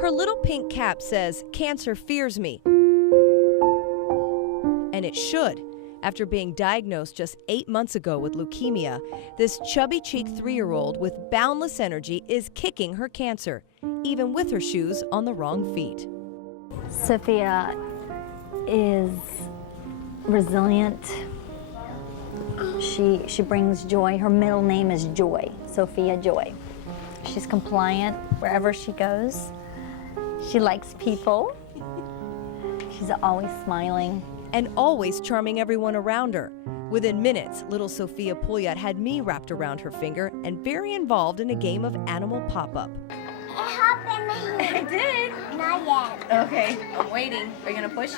Her little pink cap says, "Cancer fears me." And it should. After being diagnosed just 8 months ago with leukemia, this chubby-cheeked 3-year-old with boundless energy is kicking her cancer, even with her shoes on the wrong feet. Sophia is resilient. She brings joy. Her middle name is Joy, Sophia Joy. She's compliant wherever she goes. She likes people. She's always smiling. And always charming everyone around her. Within minutes, little Sophia Pouliot had me wrapped around her finger and very involved in a game of animal pop-up. It happened here. It did? Not yet. Okay, I'm waiting. Are you gonna push?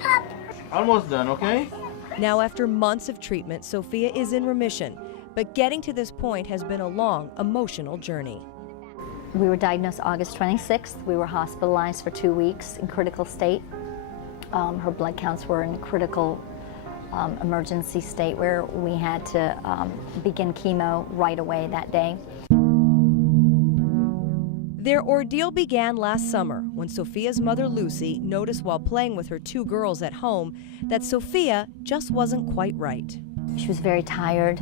Pop. Almost done, okay? Now, after months of treatment, Sophia is in remission, but getting to this point has been a long, emotional journey. We were diagnosed August 26th. We were hospitalized for 2 weeks in critical state. Her blood counts were in critical emergency state where we had to begin chemo right away that day. Their ordeal began last summer when Sophia's mother, Lucy, noticed while playing with her 2 girls at home that Sophia just wasn't quite right. She was very tired.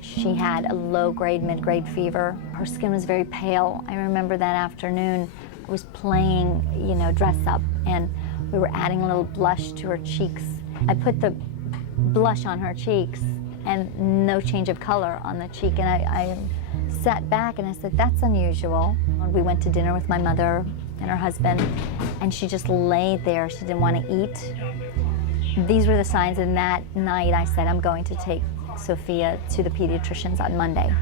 She had a low-grade, mid-grade fever. Her skin was very pale. I remember that afternoon I was playing, dress up, and we were adding a little blush to her cheeks. I put the blush on her cheeks and no change of color on the cheek, and I sat back and I said, "That's unusual." We went to dinner with my mother and her husband, and she just laid there. She didn't want to eat. These were the signs, and that night I said, "I'm going to take Sophia to the pediatricians on Monday."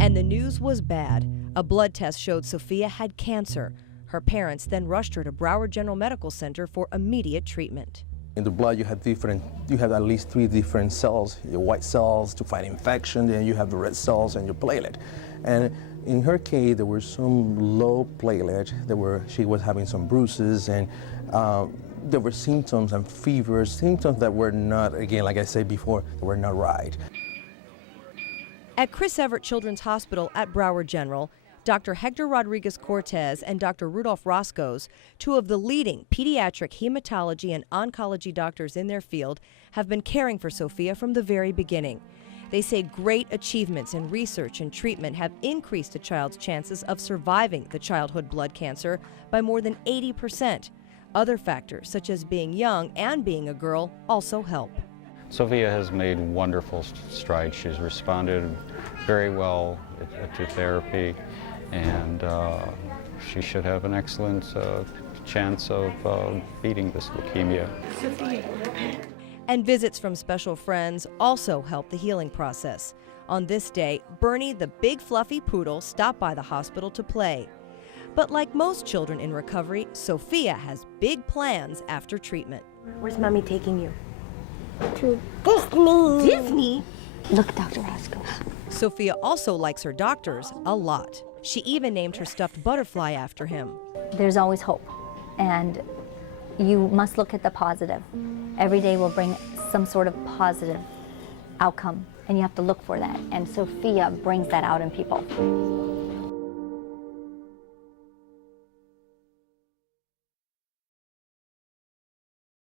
And the news was bad. A blood test showed Sophia had cancer. Her parents then rushed her to Broward General Medical Center for immediate treatment. In the blood, you have at least 3 different cells: your white cells to fight infection, then you have the red cells and your platelet. And in her case, there were some low platelet. She was having some bruises, and there were symptoms and fevers, symptoms that were not, again, like I said before, they were not right. At Chris Everett Children's Hospital at Broward General, Dr. Hector Rodriguez-Cortez and Dr. Rudolph Roscoes, 2 of the leading pediatric hematology and oncology doctors in their field, have been caring for Sophia from the very beginning. They say great achievements in research and treatment have increased a child's chances of surviving the childhood blood cancer by more than 80%. Other factors, such as being young and being a girl, also help. Sophia has made wonderful strides. She's responded very well to therapy, and she should have an excellent chance of beating this leukemia. And visits from special friends also help the healing process. On this day, Bernie, the big fluffy poodle, stopped by the hospital to play. But like most children in recovery, Sophia has big plans after treatment. Where's Mommy taking you? To Disney. Disney? Look, Dr. Roscoe. Sophia also likes her doctors a lot. She even named her stuffed butterfly after him. There's always hope, and you must look at the positive. Every day will bring some sort of positive outcome, and you have to look for that. And Sophia brings that out in people.